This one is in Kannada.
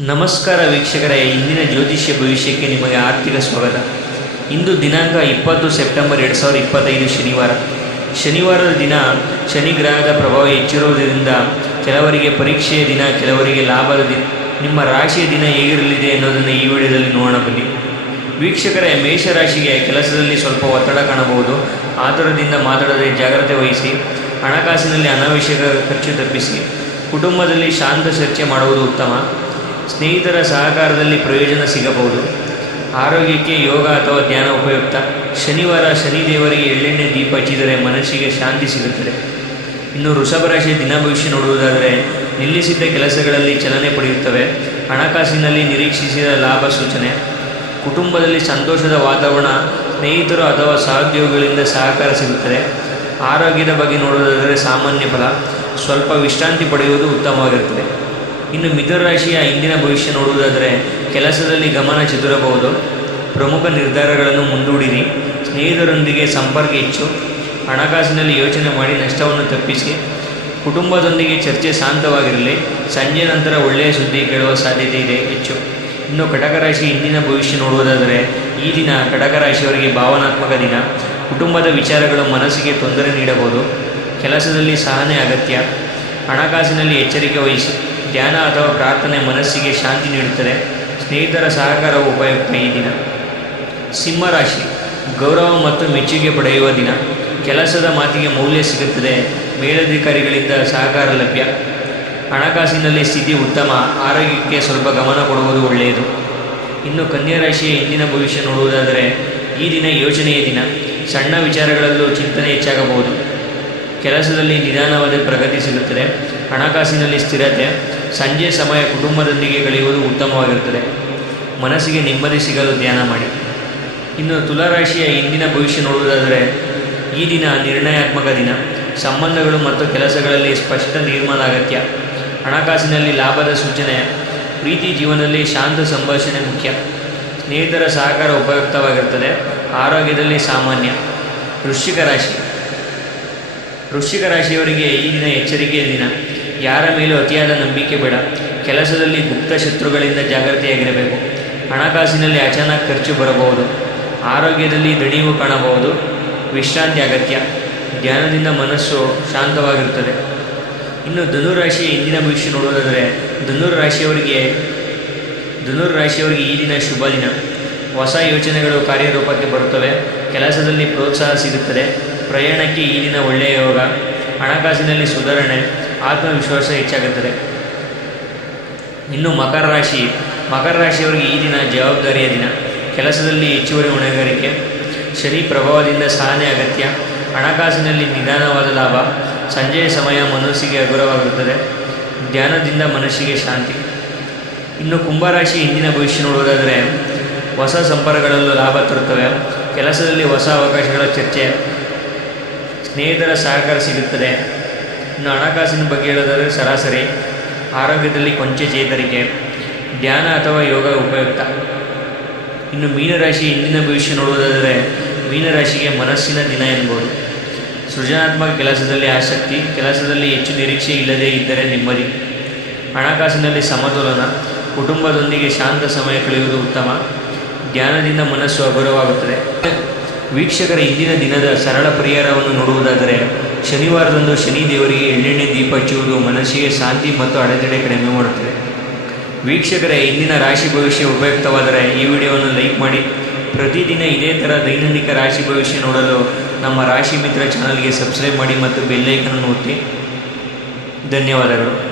ನಮಸ್ಕಾರ ವೀಕ್ಷಕರೇ, ಇಂದಿನ ಜ್ಯೋತಿಷ್ಯ ಭವಿಷ್ಯಕ್ಕೆ ನಿಮಗೆ ಆರ್ಥಿಕ ಸ್ವಾಗತ. ಇಂದು ದಿನಾಂಕ 20 ಸೆಪ್ಟೆಂಬರ್ 2025 ಶನಿವಾರ. ಶನಿವಾರದ ದಿನ ಶನಿ ಗ್ರಹದ ಪ್ರಭಾವ ಹೆಚ್ಚಿರುವುದರಿಂದ ಕೆಲವರಿಗೆ ಪರೀಕ್ಷೆಯ ದಿನ, ಕೆಲವರಿಗೆ ಲಾಭದ ದಿನ. ನಿಮ್ಮ ರಾಶಿಯ ದಿನ ಹೇಗಿರಲಿದೆ ಅನ್ನೋದನ್ನು ಈ ವಿಡಿಯೋದಲ್ಲಿ ನೋಡೋಣ ಬನ್ನಿ. ವೀಕ್ಷಕರೇ, ಮೇಷರಾಶಿಗೆ ಕೆಲಸದಲ್ಲಿ ಸ್ವಲ್ಪ ಒತ್ತಡ ಕಾಣಬಹುದು. ಆತುರದಿಂದ ಮಾತಾಡದೆ ಜಾಗ್ರತೆ ವಹಿಸಿ. ಹಣಕಾಸಿನಲ್ಲಿ ಅನಾವಶ್ಯಕ ಖರ್ಚು ತಪ್ಪಿಸಿ. ಕುಟುಂಬದಲ್ಲಿ ಶಾಂತ ಚರ್ಚೆ ಮಾಡುವುದು ಉತ್ತಮ. ಸ್ನೇಹಿತರ ಸಹಕಾರದಲ್ಲಿ ಪ್ರಯೋಜನ ಸಿಗಬಹುದು. ಆರೋಗ್ಯಕ್ಕೆ ಯೋಗ ಅಥವಾ ಧ್ಯಾನ ಉಪಯುಕ್ತ. ಶನಿವಾರ ಶನಿದೇವರಿಗೆ ಎಳ್ಳೆಣ್ಣೆ ದೀಪ ಹಚ್ಚಿದರೆ ಮನಸ್ಸಿಗೆ ಶಾಂತಿ ಸಿಗುತ್ತದೆ. ಇನ್ನು ವೃಷಭ ರಾಶಿಯ ದಿನ ಭವಿಷ್ಯ ನೋಡುವುದಾದರೆ, ನಿಲ್ಲಿಸಿದ್ದ ಕೆಲಸಗಳಲ್ಲಿ ಚಲನೆ ಪಡೆಯುತ್ತವೆ. ಹಣಕಾಸಿನಲ್ಲಿ ನಿರೀಕ್ಷಿಸಿದ ಲಾಭ ಸೂಚನೆ. ಕುಟುಂಬದಲ್ಲಿ ಸಂತೋಷದ ವಾತಾವರಣ. ಸ್ನೇಹಿತರು ಅಥವಾ ಸಹೋದ್ಯೋಗಿಗಳಿಂದ ಸಹಕಾರ ಸಿಗುತ್ತದೆ. ಆರೋಗ್ಯದ ಬಗ್ಗೆ ನೋಡುವುದಾದರೆ ಸಾಮಾನ್ಯ ಫಲ. ಸ್ವಲ್ಪ ವಿಶ್ರಾಂತಿ ಪಡೆಯುವುದು ಉತ್ತಮವಾಗಿರುತ್ತದೆ. ಇನ್ನು ಮಿಥುನ ರಾಶಿಯ ಇಂದಿನ ಭವಿಷ್ಯ ನೋಡುವುದಾದರೆ, ಕೆಲಸದಲ್ಲಿ ಗಮನ ಚದುರಬಹುದು. ಪ್ರಮುಖ ನಿರ್ಧಾರಗಳನ್ನು ಮುಂದೂಡಿರಿ. ಸ್ನೇಹಿತರೊಂದಿಗೆ ಸಂಪರ್ಕ ಹೆಚ್ಚು. ಹಣಕಾಸಿನಲ್ಲಿ ಯೋಚನೆ ಮಾಡಿ ನಷ್ಟವನ್ನು ತಪ್ಪಿಸಿ. ಕುಟುಂಬದೊಂದಿಗೆ ಚರ್ಚೆ ಶಾಂತವಾಗಿರಲಿ. ಸಂಜೆ ನಂತರ ಒಳ್ಳೆಯ ಸುದ್ದಿ ಕೇಳುವ ಸಾಧ್ಯತೆ ಇದೆ ಹೆಚ್ಚು. ಇನ್ನು ಕಟಕ ರಾಶಿ ಇಂದಿನ ಭವಿಷ್ಯ ನೋಡುವುದಾದರೆ, ಈ ದಿನ ಕಟಕ ರಾಶಿಯವರಿಗೆ ಭಾವನಾತ್ಮಕ ದಿನ. ಕುಟುಂಬದ ವಿಚಾರಗಳು ಮನಸ್ಸಿಗೆ ತೊಂದರೆ ನೀಡಬಹುದು. ಕೆಲಸದಲ್ಲಿ ಸಹನೆ ಅಗತ್ಯ. ಹಣಕಾಸಿನಲ್ಲಿ ಎಚ್ಚರಿಕೆ ವಹಿಸಿ. ಧ್ಯಾನ ಅಥವಾ ಪ್ರಾರ್ಥನೆ ಮನಸ್ಸಿಗೆ ಶಾಂತಿ ನೀಡುತ್ತದೆ. ಸ್ನೇಹಿತರ ಸಹಕಾರವು ಉಪಯುಕ್ತ ಈ ದಿನ. ಸಿಂಹರಾಶಿ, ಗೌರವ ಮತ್ತು ಮೆಚ್ಚುಗೆ ಪಡೆಯುವ ದಿನ. ಕೆಲಸದ ಮಾತಿಗೆ ಮೌಲ್ಯ ಸಿಗುತ್ತದೆ. ಮೇಲಧಿಕಾರಿಗಳಿಂದ ಸಹಕಾರ ಲಭ್ಯ. ಹಣಕಾಸಿನಲ್ಲಿ ಸ್ಥಿತಿ ಉತ್ತಮ. ಆರೋಗ್ಯಕ್ಕೆ ಸ್ವಲ್ಪ ಗಮನ ಕೊಡುವುದು ಒಳ್ಳೆಯದು. ಇನ್ನು ಕನ್ಯಾ ರಾಶಿಯ ಇಂದಿನ ಭವಿಷ್ಯ ನೋಡುವುದಾದರೆ, ಈ ದಿನ ಯೋಚನೆಯ ದಿನ. ಸಣ್ಣ ವಿಚಾರಗಳಲ್ಲೂ ಚಿಂತನೆ ಹೆಚ್ಚಾಗಬಹುದು. ಕೆಲಸದಲ್ಲಿ ನಿಧಾನವಾದ ಪ್ರಗತಿ ಸಿಗುತ್ತದೆ. ಹಣಕಾಸಿನಲ್ಲಿ ಸ್ಥಿರತೆ. ಸಂಜೆ ಸಮಯ ಕುಟುಂಬದೊಂದಿಗೆ ಕಳೆಯುವುದು ಉತ್ತಮವಾಗಿರುತ್ತದೆ. ಮನಸ್ಸಿಗೆ ನೆಮ್ಮದಿ ಸಿಗಲು ಧ್ಯಾನ ಮಾಡಿ. ಇನ್ನು ತುಲಾರಾಶಿಯ ಇಂದಿನ ಭವಿಷ್ಯ ನೋಡುವುದಾದರೆ, ಈ ದಿನ ನಿರ್ಣಯಾತ್ಮಕ ದಿನ. ಸಂಬಂಧಗಳು ಮತ್ತು ಕೆಲಸಗಳಲ್ಲಿ ಸ್ಪಷ್ಟ ತೀರ್ಮಾನ ಅಗತ್ಯ. ಹಣಕಾಸಿನಲ್ಲಿ ಲಾಭದ ಸೂಚನೆ. ಪ್ರೀತಿ ಜೀವನದಲ್ಲಿ ಶಾಂತ ಸಂಭಾಷಣೆ ಮುಖ್ಯ. ಸ್ನೇಹಿತರ ಸಹಕಾರ ಉಪಯುಕ್ತವಾಗಿರುತ್ತದೆ. ಆರೋಗ್ಯದಲ್ಲಿ ಸಾಮಾನ್ಯ. ವೃಶ್ಚಿಕ ರಾಶಿಯವರಿಗೆ ಈ ದಿನ ಎಚ್ಚರಿಕೆಯ ದಿನ. ಯಾರ ಮೇಲೂ ಅತಿಯಾದ ನಂಬಿಕೆ ಬೇಡ. ಕೆಲಸದಲ್ಲಿ ಗುಪ್ತ ಶತ್ರುಗಳಿಂದ ಜಾಗ್ರತೆಯಾಗಿರಬೇಕು. ಹಣಕಾಸಿನಲ್ಲಿ ಅಚಾನಕ್ ಖರ್ಚು ಬರಬಹುದು. ಆರೋಗ್ಯದಲ್ಲಿ ದಣಿವು ಕಾಣಬಹುದು. ವಿಶ್ರಾಂತಿ ಅಗತ್ಯ. ಧ್ಯಾನದಿಂದ ಮನಸ್ಸು ಶಾಂತವಾಗಿರುತ್ತದೆ. ಇನ್ನು ಧನುರಾಶಿಯ ಇಂದಿನ ಭವಿಷ್ಯ ನೋಡುವುದಾದರೆ, ಧನುರಾಶಿಯವರಿಗೆ ಈ ದಿನ ಶುಭ ದಿನ. ಹೊಸ ಯೋಚನೆಗಳು ಕಾರ್ಯರೂಪಕ್ಕೆ ಬರುತ್ತವೆ. ಕೆಲಸದಲ್ಲಿ ಪ್ರೋತ್ಸಾಹ ಸಿಗುತ್ತದೆ. ಪ್ರಯಾಣಕ್ಕೆ ಈ ದಿನ ಒಳ್ಳೆಯ ಯೋಗ. ಹಣಕಾಸಿನಲ್ಲಿ ಸುಧಾರಣೆ. ಆತ್ಮವಿಶ್ವಾಸ ಹೆಚ್ಚಾಗುತ್ತದೆ. ಇನ್ನು ಮಕರ ರಾಶಿಯವರಿಗೆ ಈ ದಿನ ಜವಾಬ್ದಾರಿಯ ದಿನ. ಕೆಲಸದಲ್ಲಿ ಹೆಚ್ಚುವರಿ ಹೊಣೆಗಾರಿಕೆ. ಶನಿ ಪ್ರಭಾವದಿಂದ ಸಹನೆ ಅಗತ್ಯ. ಹಣಕಾಸಿನಲ್ಲಿ ನಿಧಾನವಾದ ಲಾಭ. ಸಂಜೆಯ ಸಮಯ ಮನಸ್ಸಿಗೆ ಹಗುರವಾಗುತ್ತದೆ. ಧ್ಯಾನದಿಂದ ಮನಸ್ಸಿಗೆ ಶಾಂತಿ. ಇನ್ನು ಕುಂಭರಾಶಿ ಇಂದಿನ ಭವಿಷ್ಯ ನೋಡುವುದಾದರೆ, ಹೊಸ ಸಂಪರ್ಕಗಳಲ್ಲೂ ಲಾಭ ತರುತ್ತವೆ. ಕೆಲಸದಲ್ಲಿ ಹೊಸ ಅವಕಾಶಗಳ ಚರ್ಚೆ. ಸ್ನೇಹಿತರ ಸಹಕಾರ ಸಿಗುತ್ತದೆ. ಇನ್ನು ಹಣಕಾಸಿನ ಬಗ್ಗೆ ಹೇಳೋದಾದರೆ ಸರಾಸರಿ. ಆರೋಗ್ಯದಲ್ಲಿ ಕೊಂಚ ಚೇತರಿಕೆ. ಧ್ಯಾನ ಅಥವಾ ಯೋಗ ಉಪಯುಕ್ತ. ಇನ್ನು ಮೀನರಾಶಿ ಇಂದಿನ ಭವಿಷ್ಯ ನೋಡುವುದಾದರೆ, ಮೀನರಾಶಿಗೆ ಮನಸ್ಸಿನ ದಿನ ಎನ್ಬೋದು. ಸೃಜನಾತ್ಮಕ ಕೆಲಸದಲ್ಲಿ ಆಸಕ್ತಿ. ಕೆಲಸದಲ್ಲಿ ಹೆಚ್ಚು ನಿರೀಕ್ಷೆ ಇಲ್ಲದೇ ಇದ್ದರೆ ನೆಮ್ಮದಿ. ಹಣಕಾಸಿನಲ್ಲಿ ಸಮತೋಲನ. ಕುಟುಂಬದೊಂದಿಗೆ ಶಾಂತ ಸಮಯ ಕಳೆಯುವುದು ಉತ್ತಮ. ಧ್ಯಾನದಿಂದ ಮನಸ್ಸು ಹಗುರವಾಗುತ್ತದೆ. ವೀಕ್ಷಕರ ಇಂದಿನ ದಿನದ ಸರಳ ಪರಿಹಾರವನ್ನು ನೋಡುವುದಾದರೆ, ಶನಿವಾರದಂದು ಶನಿ ದೇವರಿಗೆ ಎಳ್ಳೆಣ್ಣೆ ದೀಪ ಹಚ್ಚುವುದು ಮನಸ್ಸಿಗೆ ಶಾಂತಿ ಮತ್ತು ಅಡೆತಡೆ ಕಡಿಮೆ ಮಾಡುತ್ತದೆ. ವೀಕ್ಷಕರೇ, ಇಂದಿನ ರಾಶಿ ಭವಿಷ್ಯ ಉಪಯುಕ್ತವಾದರೆ ಈ ವಿಡಿಯೋವನ್ನು ಲೈಕ್ ಮಾಡಿ. ಪ್ರತಿದಿನ ಇದೇ ಥರ ದೈನಂದಿನ ರಾಶಿ ಭವಿಷ್ಯ ನೋಡಲು ನಮ್ಮ ರಾಶಿ ಮಿತ್ರ ಚಾನಲ್ಗೆ ಸಬ್ಸ್ಕ್ರೈಬ್ ಮಾಡಿ ಮತ್ತು ಬೆಲ್ ಐಕನ್ ಒತ್ತಿ. ಧನ್ಯವಾದಗಳು.